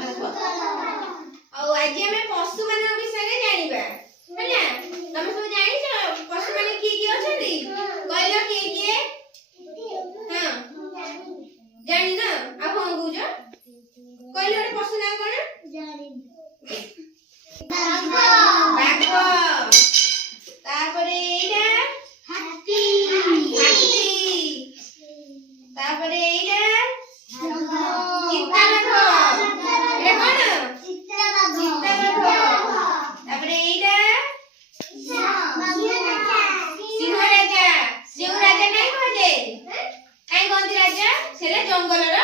ଆଉ ଆଜି ଆମେ ପଶୁ ମାନଙ୍କ ବିଷୟରେ ଜାଣିବା ହେଲା। ତମେ ସବୁ ଜାଣିଛ ପଶୁ ମାନେ କିଏ କିଏ ଅଛନ୍ତି? କହିଲ କିଏ କିଏ? ହଁ ଜାଣିନ ଆଉ କଣ କହୁଛ? କହିଲ ଗୋଟେ ପଶୁ ନାଁ କଣ? ବାଘ। ତାପରେ ଏଇଟା ହାତୀ। ତାପରେ ଏଇଟା ଚିତାବାଘ। ଏଇଟା କଣ? ଚିତାବାଘ। ତାପରେ ଏଇଟା ସିଂହ ରାଜା। ଯେଉଁ ରାଜା କାଇଁ କୁହାଯାଏ? କାଇଁ କହନ୍ତି ରାଜା? ସେଟା ଜଙ୍ଗଲର